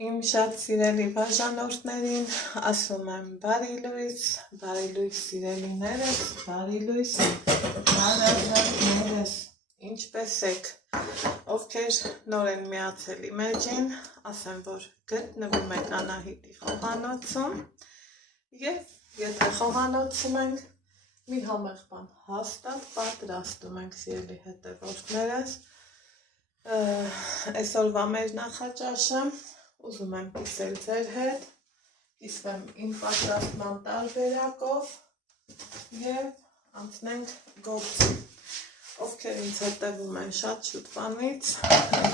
Իմ շատ սիրելի բաժանորդներին ասում եմ բարի լույս սիրելիներս, բարի լույս բարազատներս, ինչպես եք, ովքեր նոր են միացել իմ էջին, ասեմ, որ գտնվում եք Անահիտի խոհանոցում և եթե խոհանոցում ենք, մի համեղ բան հաստատ պատրաստում ենք սիրելի հետևորդներս, այսօրվա մեր նախաճաշը ուզում եմ կիսել ձեր հետ, կիսվեմ իմ պատրաստման տարբերակով և անցնենք գործի։ Ովքեր ինձ հետևում են շատ շուտվանից,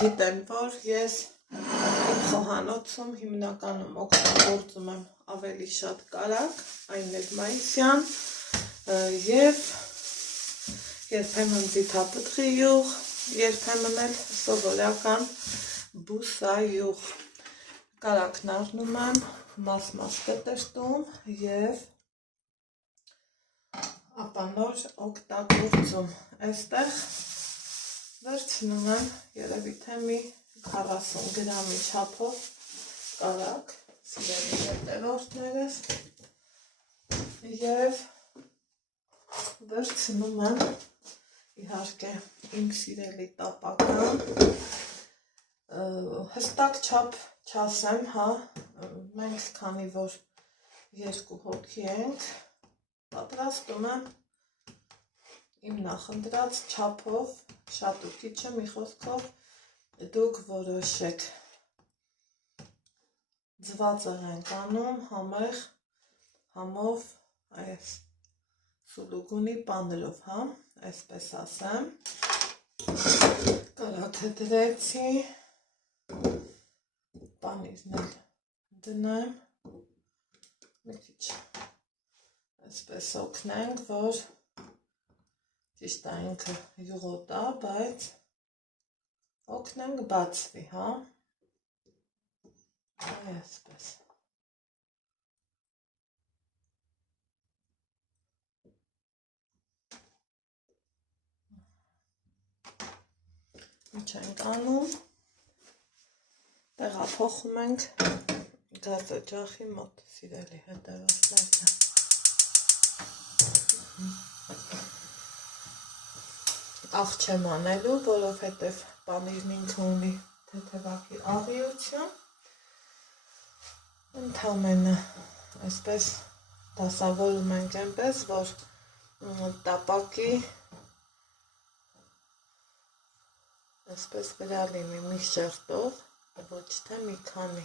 գիտեն, որ ես իմ խոհանոցում հիմնականում օգտագործում եմ ավելի շատ կարագ, այն էլ մայիսյան և երբեմն ձիթապտղի յուղ, երբեմն էլ սովորական բուսայուղ։ Կարագն առնում եմ, մաս կտրտում և ապա նոր օգտագործում։ Այստեղ վերցնում եմ երևի թե մի 40 գրամի չափով կարագ, սիրելի հետևորդներս, և վերցնում եմ իհարկե իմ սիրելի տապակը, հստակ չափ չասեմ, մենք քանի որ երկու հոգի ենք, պատրաստում եմ իմ նախընտրած չափով, շատ ու քիչը մի խոսքով դուք որոշեք, ձվածեղ ենք անում, համեղ, համով, այս սուլուգունի պանրով, այսպես ասեմ, կարագը դրեցի, պանիրն էլ դնեմ, մի քիչ այսպես օգնենք, որ ճիշտ է ինքը յուղոտ է, բայց օգնենք բացվի, այսպես։ Ինչ ենք անում, տեղափոխում ենք գազօջախի մոտ, սիրելի հետևորդներ։ Աղ չեմ անելու, որովհետև պանիրն ինքը ունի թեթևակի աղիություն, ընդամենը այսպես դասավորում ենք այնպես, որ տապակի այսպես վրա լինի մի շերտով, ոչ թե մի քանի,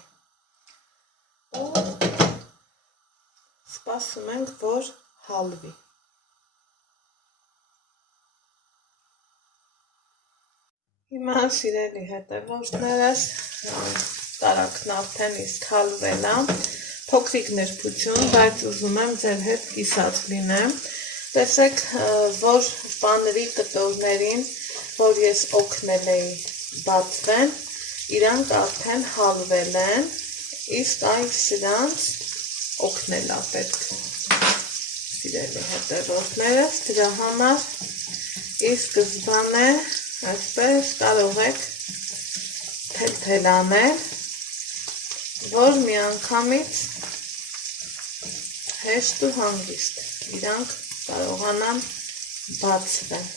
ու սպասում ենք, որ հալվի։ Հիմա սիրելի հետևորդներս, կարագն արդեն իսկ հալվել է, փոքրիկ նրբություն, բայց ուզում եմ ձեր հետ կիսած լինեմ, տեսեք, որ պանրի կտորներին, որ ես օգնել էի բացվեն, իրանք արդեն հալվել են, իսկ այս սրանց օգնել է պետք, սիրելի հետևորդներս, դրա համար ի սկզբանե այսպես կարող եք թել անել, որ միանգամից հեշտ ու հանգիստ իրանք կարողանան բացվեն։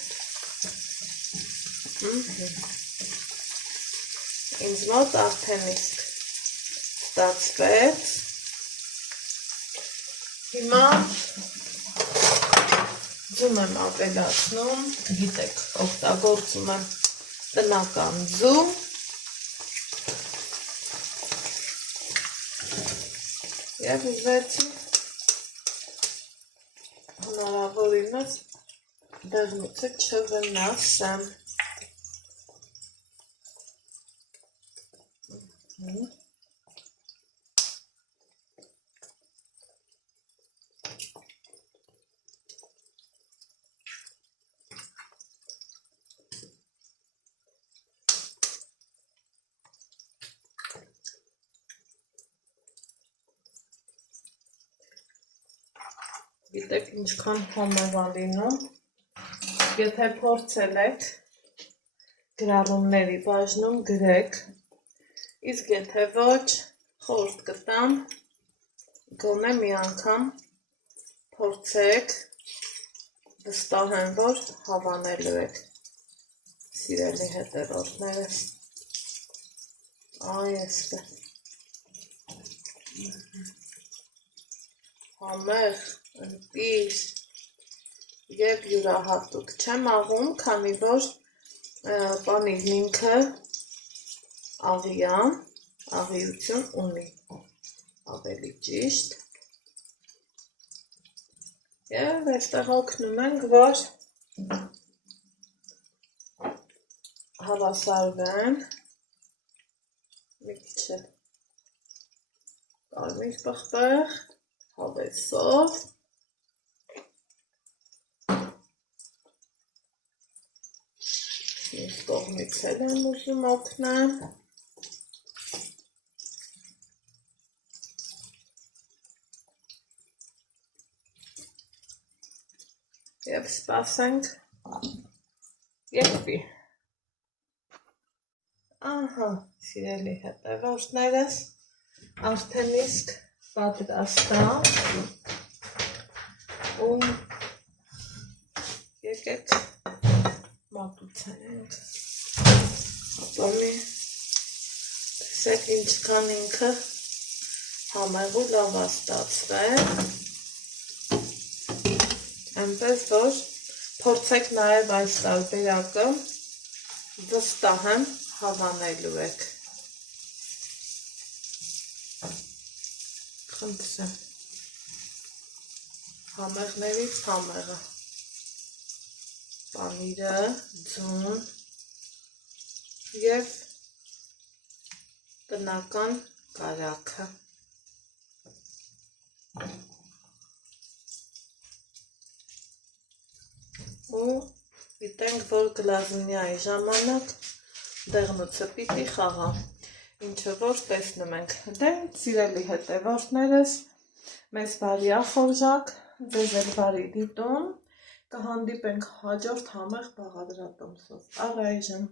Ինձ մոտ արդեն իսկ ստացվեց, հիմա ձում եմ ավելացնում, գիտեք, օգտագործում եմ տնական ձու, և ուզեցի հնարավորինս դեղնուցը չվնասեմ։ Գիտեք ինչքան համեղ է լինում, եթե փորձել եք գրառումների բաժնում գրեք, իսկ եթե ոչ, խորհուրդ կտամ, գոնե մի անգամ փորձեք, վստահ եմ, որ հավանելու եք, սիրելի հետևորդներս, այ էստեղ, համեղ, ընտիր և յուրահատուկ, չեմ աղում, քանի որ պանիրն ինքը աղիություն ունի, ավելի ճիշտ, և այստեղ օգնում ենք, որ հավասարվեն, մի քիչ էլ կարմիր պղպեղ, հավեսով, մյուս կողմից էլ եմ ուզում օգնեմ, և սպասենք եկվի, ահա, սիրելի հետևորդներս, արդեն իսկ պատրաստ է ու եկեք մատուցենք, ապամի տեսեք ինչքան ինքը համեղ ու լավ է ստացվել, այնպես որ փորձեք նաև այս տարբերակը, վստահ եմ հավանելու եք, խնդրեմ, համեղներից համեղը, պանիրը, ձուն և տնական կարագը, ու գիտենք, որ գլազունյայի ժամանակ դեղնուցը պիտի խաղա, ինչը որ տեսնում ենք, դե սիրելի հետևորդներս, մեզ բարի ախորժակ, ձեզ էլ բարի դիտում, կհանդիպենք հաջորդ համեղ բաղադրատոմսով, առայժմ